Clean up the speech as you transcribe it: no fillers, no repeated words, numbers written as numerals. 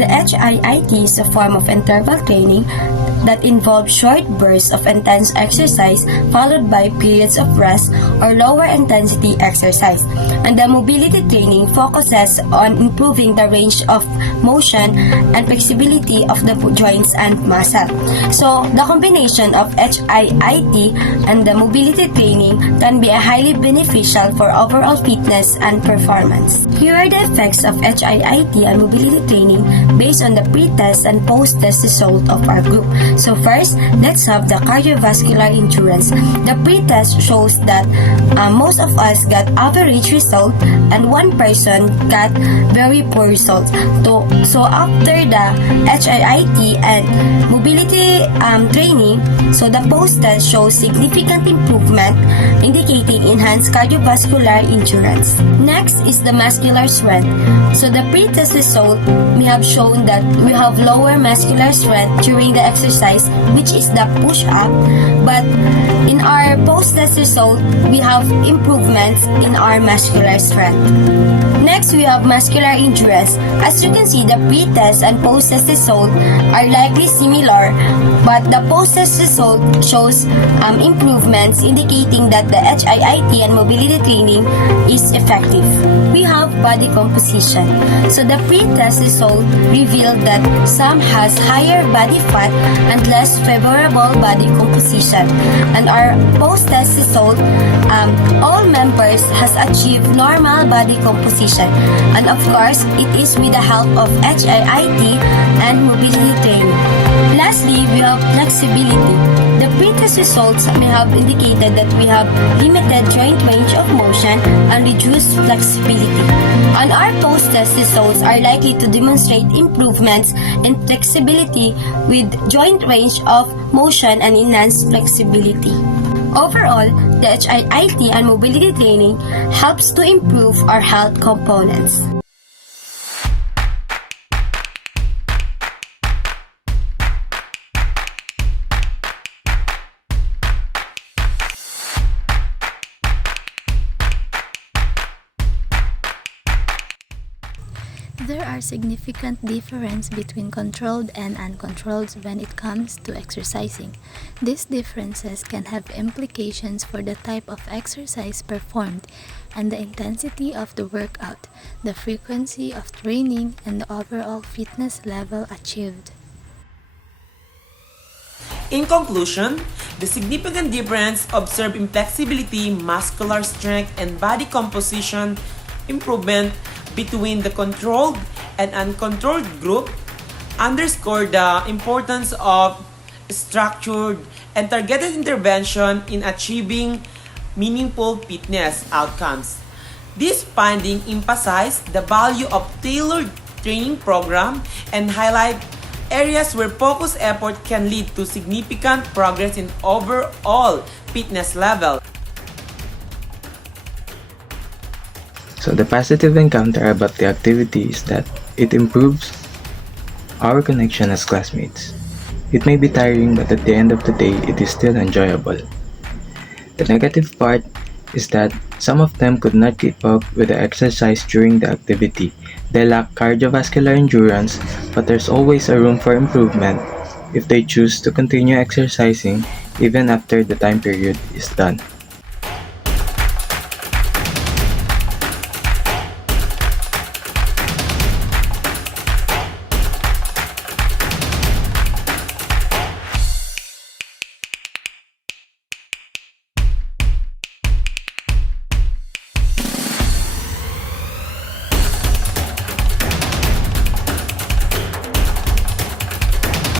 The HIIT is a form of interval training that involves short bursts of intense exercise followed by periods of rest or lower intensity exercise. And the mobility training focuses on improving the range of motion and flexibility of the joints and muscle. So, the combination of HIIT and the mobility training can be highly beneficial for overall fitness and performance. Here are the effects of HIIT and mobility training based on the pre-test and post-test result of our group. So first, let's have the cardiovascular endurance. The pre-test shows that most of us got average result and one person got very poor results. So after the HIIT and mobility training, so the post-test shows significant improvement indicating enhanced cardiovascular endurance. Next is the muscular strength. So the pre-test result we have shown that we have lower muscular strength during the exercise, which is the push-up, but in our post-test result, we have improvements in our muscular strength. Next, we have muscular endurance. As you can see, the pre-test and post-test result are likely similar, but the post-test result shows improvements indicating that the HIIT and mobility training is effective. We have body composition. So the pre-test result revealed that some has higher body fat and less favorable body composition. And our post-test result, all members has achieved normal body composition. And of course, it is with the help of HIIT and mobility training. Lastly, we have flexibility. The pre-test results may have indicated that we have limited joint range of motion and reduced flexibility. And our post-test results are likely to demonstrate improvements in flexibility with joint range of motion and enhanced flexibility. Overall, the HIIT and mobility training helps to improve our health components. There are significant differences between controlled and uncontrolled when it comes to exercising. These differences can have implications for the type of exercise performed and the intensity of the workout, the frequency of training, and the overall fitness level achieved. In conclusion, the significant difference observed in flexibility, muscular strength, and body composition improvement between the controlled and uncontrolled group underscore the importance of structured and targeted intervention in achieving meaningful fitness outcomes. This finding emphasized the value of tailored training program and highlight areas where focused effort can lead to significant progress in overall fitness level. So the positive encounter about the activity is that it improves our connection as classmates. It may be tiring, but at the end of the day, it is still enjoyable. The negative part is that some of them could not keep up with the exercise during the activity. They lack cardiovascular endurance, but there's always a room for improvement if they choose to continue exercising even after the time period is done.